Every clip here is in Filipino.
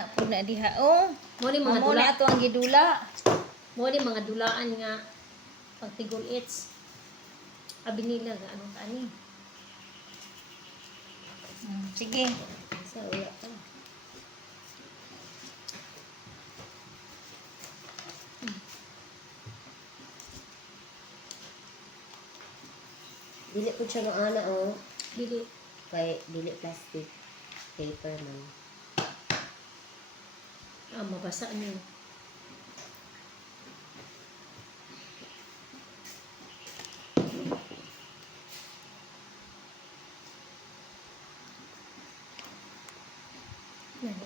Apo na diha. Oh. Mo ni mga Mamo dula. na ato ang gidula. Mo ni mga dulaan nga pagtigol its. Abi nila ga anong kaani. Sige. Sa uya pa. Dili po siya no ana oh. Dili. Kay dili plastic paper man. Mabasa niyo.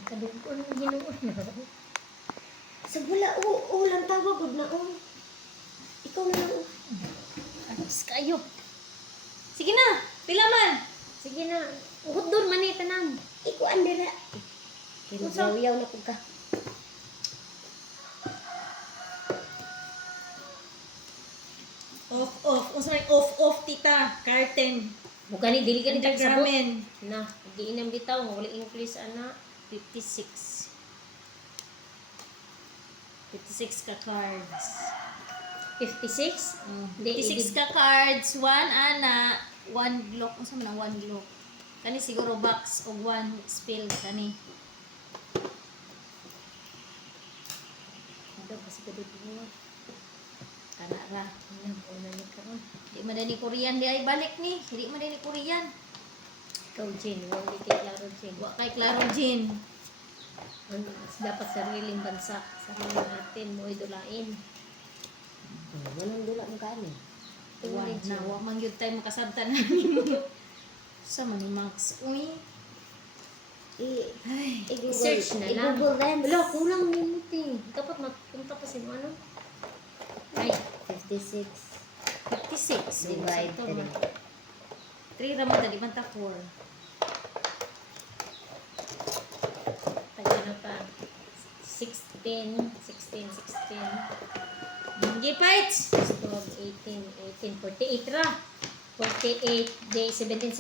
Kadugkon ang Ginoo na. Sa wala lang tawag gud na oh. Ikaw na lang oh. Anos kayo. Sige na. Pila man. Sige na. Uhod doon man ni tanan. Ikaw andira. Kinayaw na pud ka. Off. Unsa may off tita. Curtain. Bugani dili ka ni tagsabot. Diagramen. Na, giinam bitaw nga wala English ana 56. 56 ka cards. 56? Di, 56 ka cards, 1 ana, 1 glock, unsa man ang 1 glock? Kani siguro box og 1 spill kani. Ano kasi kadud mo? Kana ra. Una ni karon. Di man ni Korean di ay balik ni. Di man ni Korean. Ikaw Jin, wala di kay klaro Jin. Wa kay klaro Jin. Ang dapat sariling bansa, sarili natin mo idulain. Manong dula mo kaani. Wa na wa man gyud tay makasabtan sa man ni Max. Uy. Ay, Search na lang. I-Google Lens. Wala, kulang minute eh. Dapat magpunta pa sino ano? Ay, 56 56. divide 3 ra man tadi man ta 4. Taga na pa. 16. Hindi fights. 12, 18, 48 ra. 48, day 17.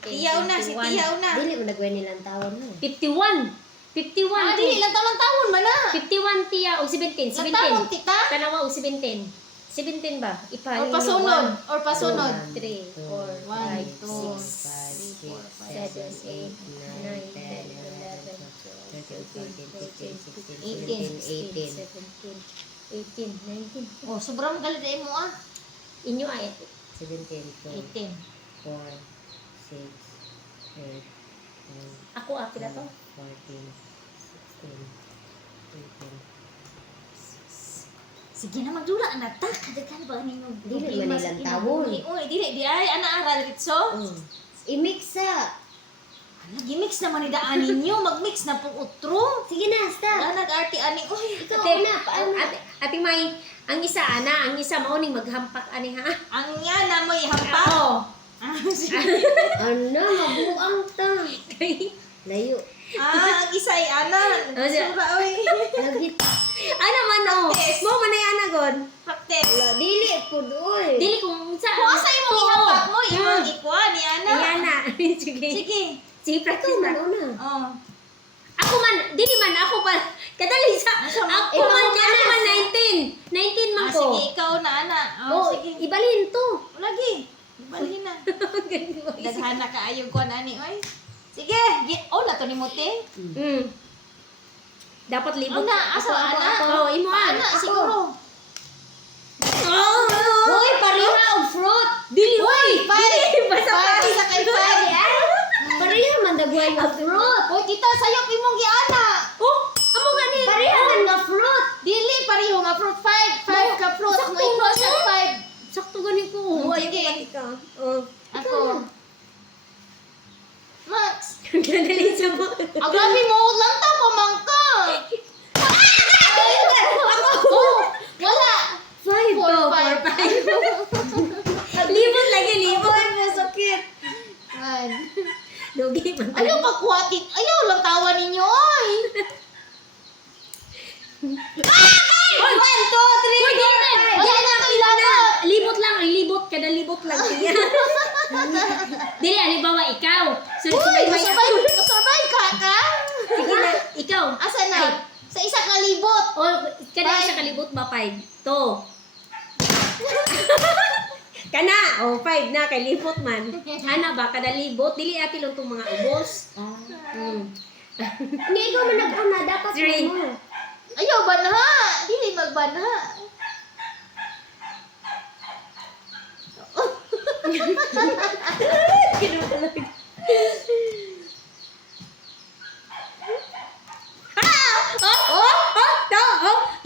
Tiyaw na, si tiyaw na. Dili mo nagway nilang tawon no. 51. 51. Dili lang taon man na. 51 tiya o 17. Lang taon tita. Tanawa o 17. 17 ba? Ipa. Or pasunod. Or pasunod. 3, 4, 5, 6, 7, 8, 9, 10, 11, 12, 13, 14, 15, 16, 17, 18, 19. Oh, sobrang galit ay mo ah. Inyo ay 17 18. 4 6 8 ako ati na to. 14 Sige na magdula na ta. Kadaghan ba ninyo? Dili man nilang tawon. Uy, dili di ay ana ara ditso. I-mix sa. Lagi mix naman ni daan ninyo. Mag-mix na pong utro. Sige na, stop. Wala nag-arti ani. Uy, Ikaw Ate, na, paano? ate May, ang isa mauning maghampak ani ha. ang yan na mo ihampa. Oo. Ano, mabuang ta. Layo. Ang isa ay anan. Ano siya? Sura oy. Lagi. Ano man oh. Practice. Mo man ay anagon. Practice. Wala, dili po doon. Dili kung sa. Kung asa imong ihampak mo, imong ikwa ni ana. Ayan na. Sige. Sige. Sige, practice Ikaw na. man una. Oh. Ako man, dili man ako pa. Kadali sa. Ako Ikaw man, man, ano man 19. 19 man ko. Sige, ikaw na ana. Oh, sige. ibalhin to. Lagi. Balhin na. Daghan na kaayong kuan ani oy. Sige, oh na to ni Mote. Dapat libot. Una, asa Ako, ana? Oh, imo Ana Ako. siguro. Hoy, pareha og fruit. Dili hoy. Dili basta Five, isa kay five. Pareha man dagway nga fruit. Oy, tita sayop imong giana. Oh, amo gani. Pareha man nga fruit. Dili pareho nga fruit 5 ka fruit. sakto Mo ikaw nga. sa 5. Sakto gani ko. Sige. Ka. Oh. Ako. Max. Kadali sa mo. Agabi mo lang ta pamangka. Ako. Wala. 5 to. 4, 5. Libot lagi libot. Sakit. Man. Lugi man. Ayaw pagkuhatin. Ayaw lang tawa ninyo, ay. Hoy, 1 2 3. Hoy, Wala na kailangan. Libot lang, ang libot kada libot lang niya. Dili halimbawa ikaw. Uy, Sunod-sunod masurvive ka ka? Sige na, ikaw. Asa na? Sa isa ka libot. O, kana sa kalibot ba 5? To. Kana, o 5 na kay libot man. Ana ba kada libot dili ati lang tong mga ubos. Hindi ikaw man nag-una, dapat Three. mo. Ayaw banha. Dili magbanha.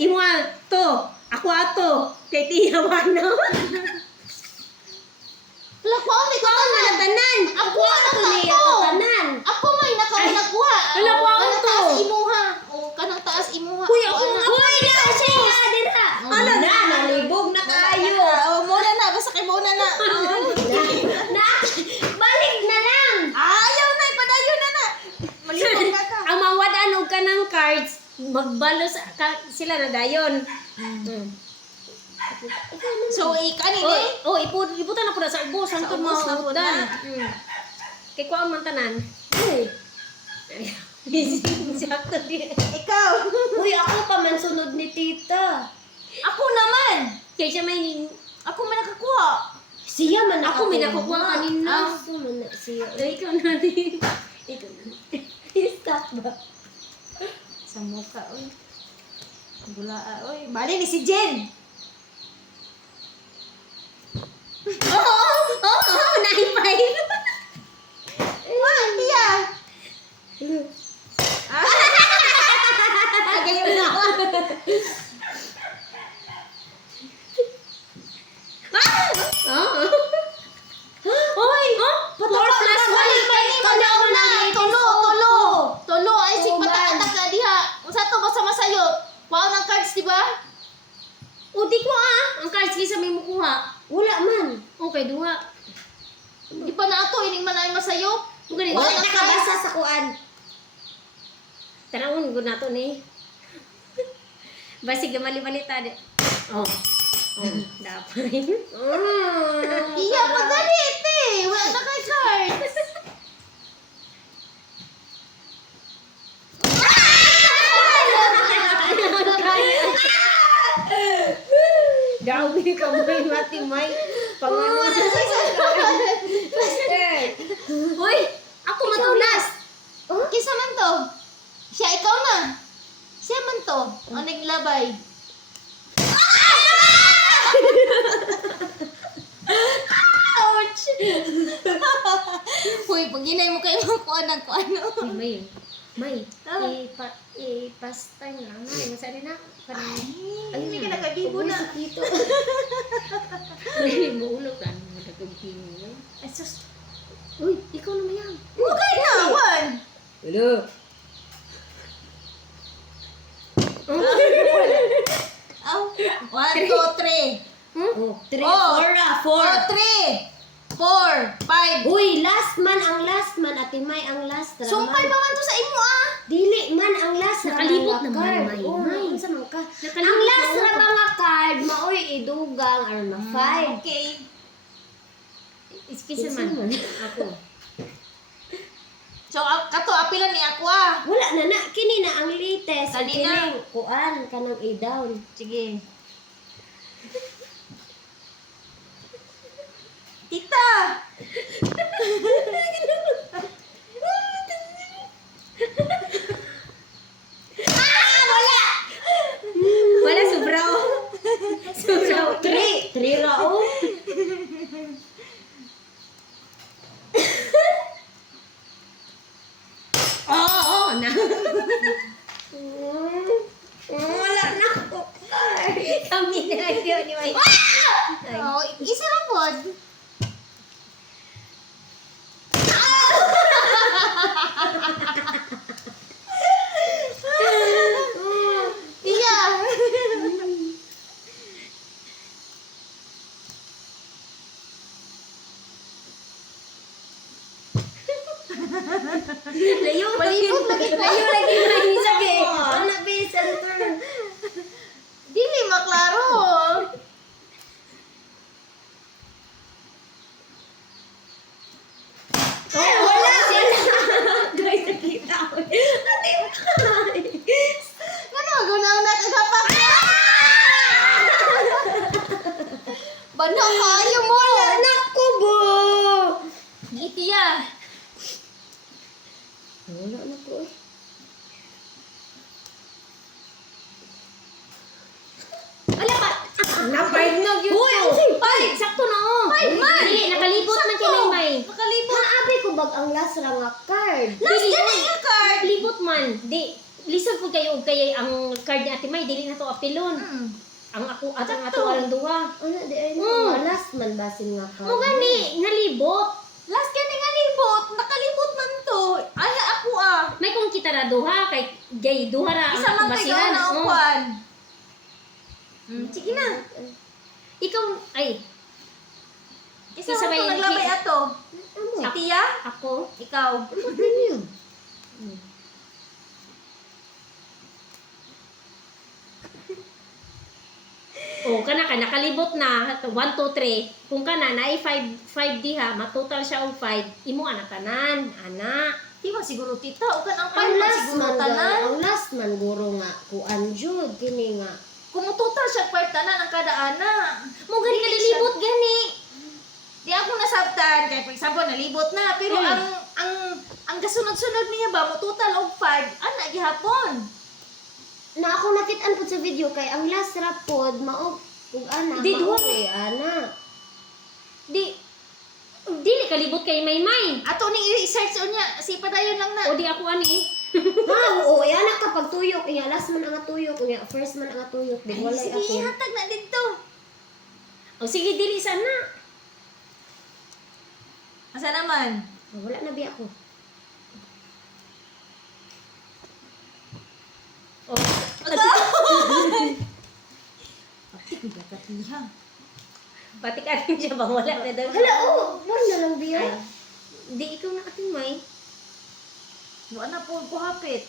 Imo to. Ako ato. Kay tiyawan no. Wala ko ang Ako man tanan. Ako ang Ito niya nakato. tanan. Ako may nakakuha. Wala ko ang Kanang to. taas imuha. O kanang taas imuha. Uy, ako Ana. Uy, na siya dira. Ano na? Nalibog na kayo. Oh, muna na. Basta kay muna na. Na, balik na lang. Ayaw na. Ipadayo na na. Malibog na ka. Ang mawadan og kanang cards, magbalo sila na dayon. So, kanin eh. Oh, iputan na po na sa ubos. Ang Sa ubos na po na. Kay kuha man tanan. Uy. Sakto din. Ikaw. Uy, ako pa man sunod ni tita. Ako naman. Kaya siya may... Ako may nakakuha. Siya man Ako may nakukuha kanina. Ako man na siya. Ikaw na din. Ikaw na din. Stop ba? Sa mukha, oy. Bula, oy. Bali ni si Jen. Oo, naipay. Ah, tiya. Gayon na. Oo. Hoy! 4 plus 1. Tulo. Ay, sig Oh, pata-atak na diha. Unsa to basta masayo? Wow ng cards, di ba? Uti ko Ang cards kisa may mukuha. Wala man. Okay, duha. Di pa na ato, ining man ay masayo. Ang ganito. Wala nakabasa sa kuan. Tanawon ko na to ni. Basi gamali-mali ta de. Oh. Dapat. Iya, magalit eh. Wala na kay cards. Dawi ka may mati-may. Pangano. Hoy, ako matulas. Kisa man to? Siya, ikaw na. Siya man to. Ang naglabay. Ouch! Uy, pag ginay mo kayo kuan ng kuan. May. I-pastime lang na. Masari na. Ay, hindi ka nakabibo na. Dito. Ay, maulog ka. Madagagpino. Ay, sus. Uy, ikaw naman yan. Okay na, wan. Hello. Oh, 1, 2, 3. Oh, 3, 4 4, 3. 4, 5. Uy, last man ang last man. Ate May ang last. Sumpay pa man to sa imo ah. Dili man ang last. Nakalibot ra mga naman, card. May. Oo, May. unsa man ka? Nakalibot Ang last na ra ako. mga card, maoy idugang or ma-5. Okay. Iskisa man. Ako. So, kato, apilan ni ako ah. Wala na kini na ang latest. Kanina. Kining kuan kanang i-down. Sige. Tita! Wala, sobra. Sobra. 3 ra oh. Oo, na. Wala na ko. Kami na lang yun ni May. Oh, isa ra pod. Iya. Layo. Palibot lagi ko. Layo lagi May. Sige. Ana bisan turn. Oh, Dili maklaro. Na-5 yun. Hoy, ang say 5. Sakto na oh. 5 man. Dili, nakalibot man kay Maymay. Nakalibot. Naabi ko bag ang last ra nga card. Last ka na yung card. Libot man. Di, listen po kayo og kay ang card ni Ate May, dili na to apilon. Ang ako at ang ato alang duha. Ano di ay Mm. last man basin nga card. Mo gani, nalibot. Last ka na nga libot. Nakalibot man to. Ay, ako May kung kita ra duha kay gay duha ra ang Isa atong man kayo basihan. na Oh. upuan. Sige na. Ikaw ay Isa Isa man may- to naglabay ato. Ano? Si Tia, ako ikaw. Ano yun? kana ka nakalibot na 1 2 3 kung kana na ay 5 diha matotal siya og 5 imo ana tanan ana Di ba siguro tita? O ka ng Ang 5 man last siguro man tanan. ang last man guro nga kuan jud kini nga. Kumutotal siya 5 tanan ang kada ana. mo gani ka nalibot gani Di ako nasabtan. Kaya for example, nalibot na. Pero ang kasunod-sunod niya ba, mo total og 5. Ana, gihapon. Na ako nakit-an pud sa video kay ang last ra pod mao ug ana. Di, mao duha. kay ana. di dili kalibot kay Maymay Ato ni i-search niya. Si padayon lang na. o di ako ani Ha, oo, ay ana kapag tuyok, iya last man ang tuyok, iya first man ang tuyok, di Ay, walay sige, ako. ihatag na dito. o sige dili sana Asa naman? Wala na biya ako. o Pati ko kakatiha. pati ka rin siya ba wala na daw Hala, oo, wala na lang biya. Ay, di ikaw na Ate May Wala na po ko hapit.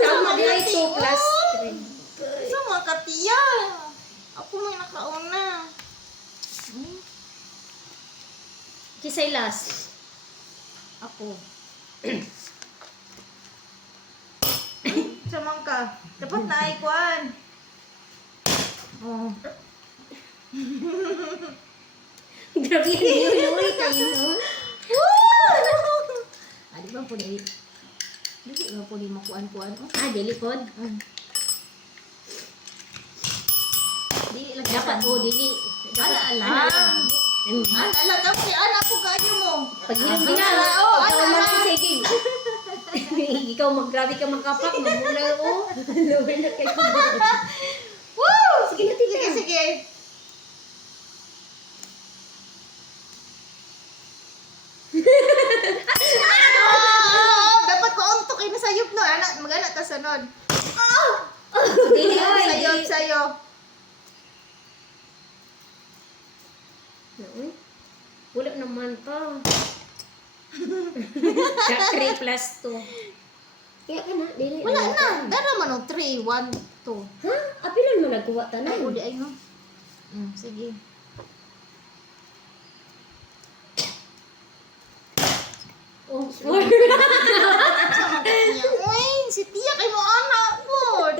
tama di ay 2 plus 3 Sa mga katiya. Ako may nakauna. kisay last Ako. Samang ka. Dapat na ay kuan. Oh. grabe yun kayo no Di ba po di? Di ba po di makuan-kuan? Oh. dili pod Di lang dapat o dili Ala. Ala, tapos ana po kayo mo. Paghilom Ah, niya. ala, oh, Ikaw ala, man ala. ko sige. Ikaw maggrabe ka makapak, mamula o. Lower na kay Woo! Sige na, tika. Sige, sige. Dapat ko untok kayo na sayop no. Anak, mag-anak ta sunod. Dili oy. Sayop, dili. sayop. Wala naman pa. Siya 3 plus 2. Kaya ka na, dili. Wala na. Dara man o 3, 1, 2. Ha? Apilan mo nagkuha Ay, tanan. uli ay no. Sige. Oh, Sama ka niya. Uy, si Tia kay mo anak good.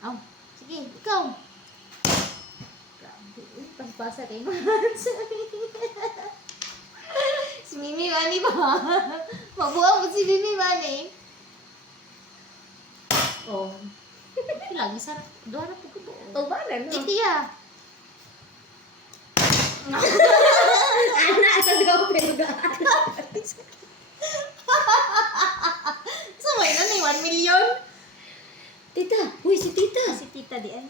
Aw, sige, ikaw. Grabe, uy, paspasa kay Si Mimi Mani ba? Mabuha mo si Mimi Mani. oh. Lagi sa doon na po ko. Oh, bala no. Tia. Ana, ito daw pero So, may na ni 1 million? Tita, huy si tita. Si Tita di ay.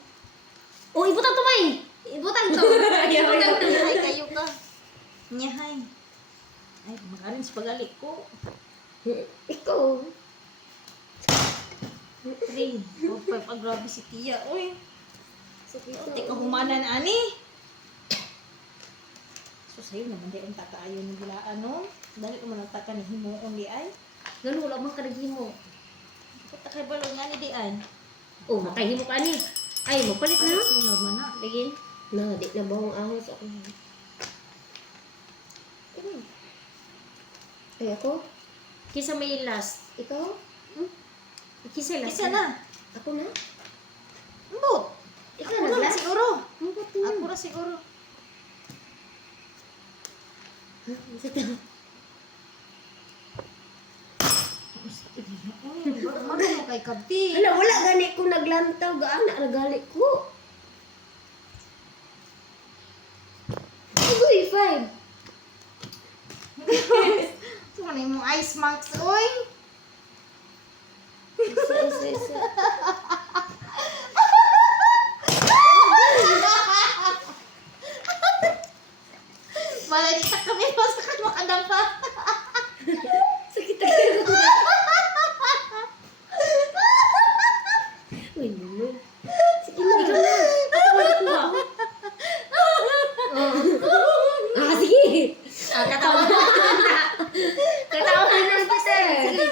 Oh, ibutang to May. Ibutang to. Ibutang to. Nyahay kayo ka. Nyahay. Ay, mag-arrange pag-alik ko. Ikaw. 3. O, 5. Ah, grabe si Tia. Uy, Si tita. teka humanan ani. So, sa'yo naman di ang takaayon ng gilaan, no? Dali ko man ang taka ni himuon di ay. Ngano wala man kadagimo. Takay balon nga ni di ay. Oh, makahimo ka ni. Ay, mapalit Ano? na. Ano naman na? Lagi. Na, di na bawang ahos ako. Ay, ako? Kisa may last. Ikaw? Kisa last. Isa na. Ako na? Mbot. Ikaw Ako na na last? siguro. Ang ba't na? Ako na siguro. Ha? Sige. Ano mo kay Kabti? Hala, wala gani ko naglantaw. Gaana, nagali ko. Uy, 5. So, ano yung ice marks, oy? Isa. Malagita kami mo sa makadampa. Sakit ako. Uy, naman. Sige na. Ikaw na. Ako wala kuha. Sige. Katawa na. Katawa na kita. Sige.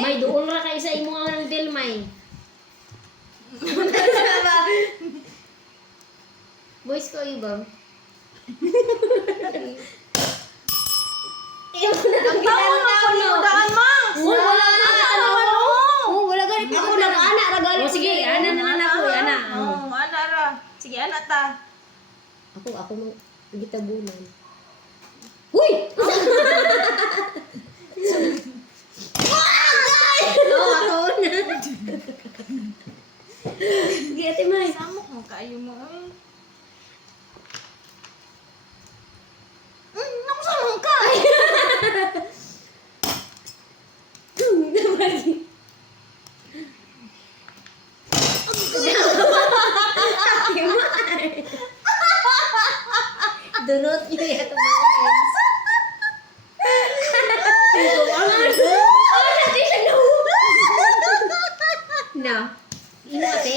May doon ra kay sa imo ang del may. Boys ko ibang. Iyo na Ang tawa na ako ni Udaan, Mang. Wala na. Ano? Wala gani pa ako nag-ana ragali. O sige, ana na ako, ana. Oo, ana ra. Sige, ana ta. Ako mang gitabunan. Huy! Ako na. Sige, Ate May. Samok mo kayo mo, eh. Nakusamok ka! Dunot niyo yato mga friends. Natin siya Na. Imo ate?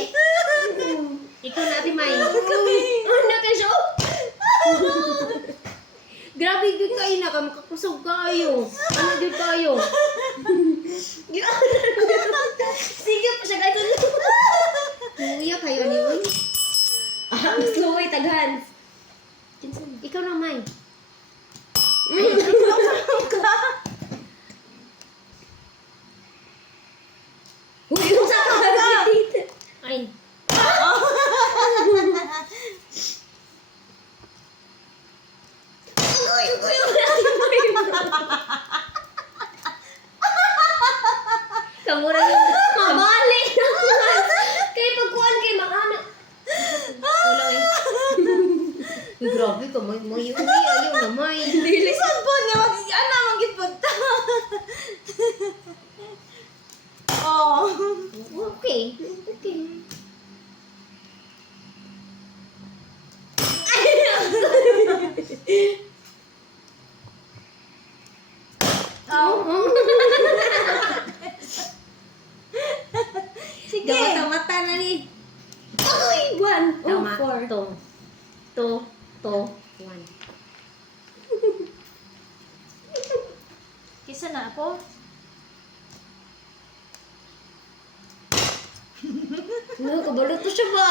Ikaw na ate may. natin siya. Grabe gud kayo na kam kakusog kayo. Ano gud kayo? Sige pa siya guys. Uya kayo ni Uy. Mas luway taghan. Ikaw na may. Huy, yung sa ka dito. Ay. Kamura yung mabalik na kuhan. Kaya pagkuhan kay makana. Wala eh. Uy, grabe ka may ayaw na may. Saan po niya? Ana, manggit po ta. Oh. Okay. Oh. Sige. Mata na ni. Ay, 1. Tama. 4. To. 1. Kisa na ako? No, kabalot ko siya ba?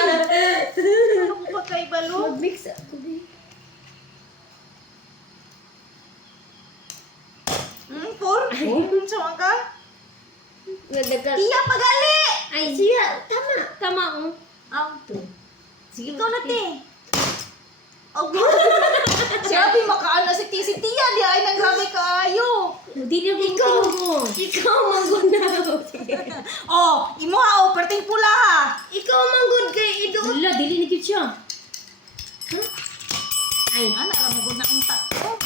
Ano ko pa kay Balo? Mag-mix ako din. 4? Saan ka? Nagdagal. Iya, pagali! Ay, Siya, tama. tama oh. Sige, ikaw na, te. Oh, sabi, makaano si Tia, di ay nang grabe kaayo. Dili ko ikaw mo. Ikaw manggod na. Oh, imo ha, perting pula ha. Ikaw manggod kay Ido. Wala, dili ni gid siya. Ay, Ana, ramagod na ang takto.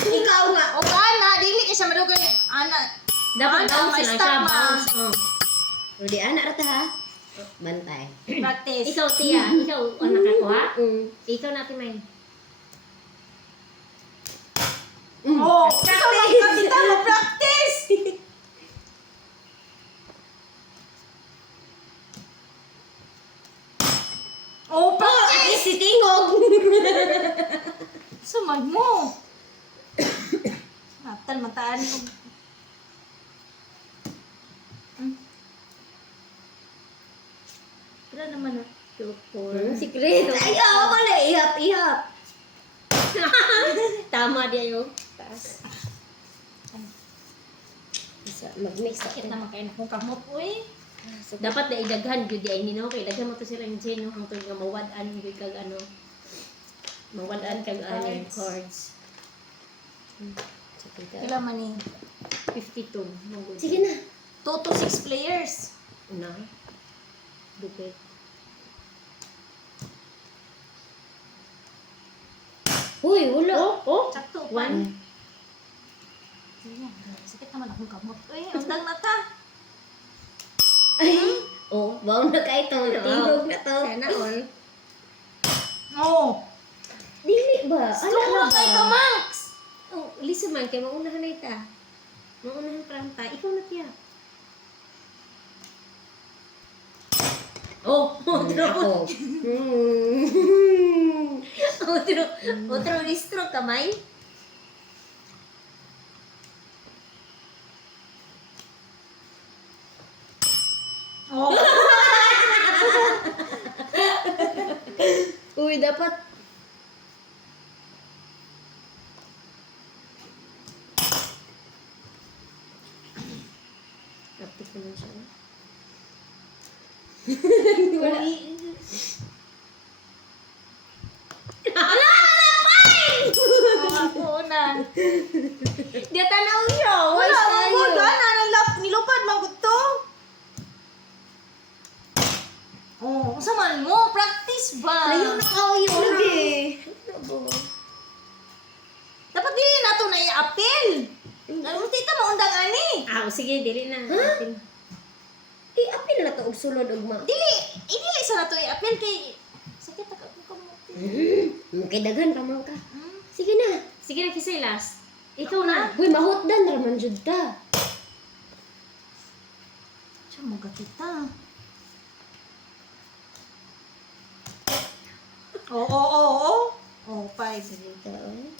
Ikaw nga. O ana, dili ka siya madugay. Ana, dapat Ana, bounce may lang stop, siya, ma. bounce. Oh. Hindi, anak rata ha. Bantay. practice. Ikaw, Tia. Ikaw, anak ako, ha? Ikaw natin, May. Oh, ikaw lang kapita mo practice. Oh, practice. Si Tingog. Sumad mo. Natan mataan mo. Wala naman na. 2, 4. Sikreto. Ayaw, wala. Ihap. Tama dia yun. Taas. Mag-mix Sakit ako. naman kayo na kung kamot, uy. Dapat na idaghan gyud ay nino kay daghan mo to sila ng gin no hangtod nga mawad-an gyud kag ano. Mawad-an kag ano cards. Sige ka. Kailan man ni? 52. Mawad. Sige na. 2 to 6 players. Una. Dupit. Huy, wala. Oh. Sakto. 1. Sakit naman akong kamot. Uy, undang na ta. Ay. Oh, baon na ka ito. Natingog na to. Sana all. Oh. Dili ba? Strong na kay ka, Max. Oh, listen man kay maunahan na ita. Maunahan pranta. Ikaw na tiya. Oh, Ako. Otro listro kamay. Oh. Uy, dapat. Active naman siya. Wala. Ako na. Di tanaw siya. Wala mo ko dana nilupad man gud to. Oh, unsa man mo? Practice ba? Layo na ka yun lagi. Dapat dili na to na i-appeal. Ano tita mo undang ani? Ah, sige, dili na. Apil na to og sulod og ma. Dili sa na to i-appeal kay sakit ako kamot. Kay daghan ka man ka. Hmm? Sige na. Sige na, kisay last. Ikaw na. Huy, mahutdan raman jud ta. Siya mo kita. Oo. Oh, 5. Sige ta, oy.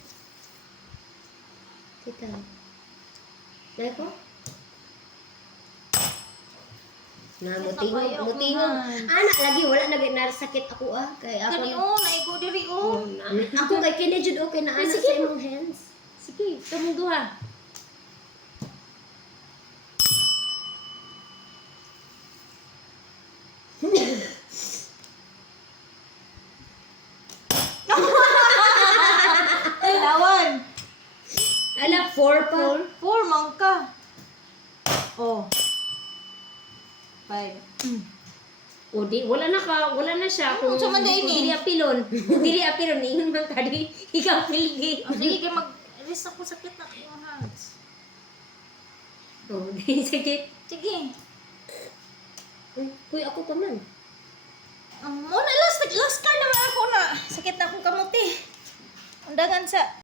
Kita. Dahil ko? Na, mutingog. Anak lagi, wala na sakit ako Kay ako Kani oh, naigo diri oh. Ako kay kini jud okay na anak Sige. sa imong hands. Sige, kamong duha. Lawan. Ala, 4 pa. 4 man ka. Oh. 5. O di, wala na siya. Ano, sa man dahil kung eh? dili apilon. Kung dili apilon, ingon man ka di. Ikaw pilgi. Oh, sige, kay mag-rest ako sakit na yung hands. O, di, sige. Sige. Huy, ako pa man. Muna last card naman ako na. Sakit na akong kamuti. Undangan sa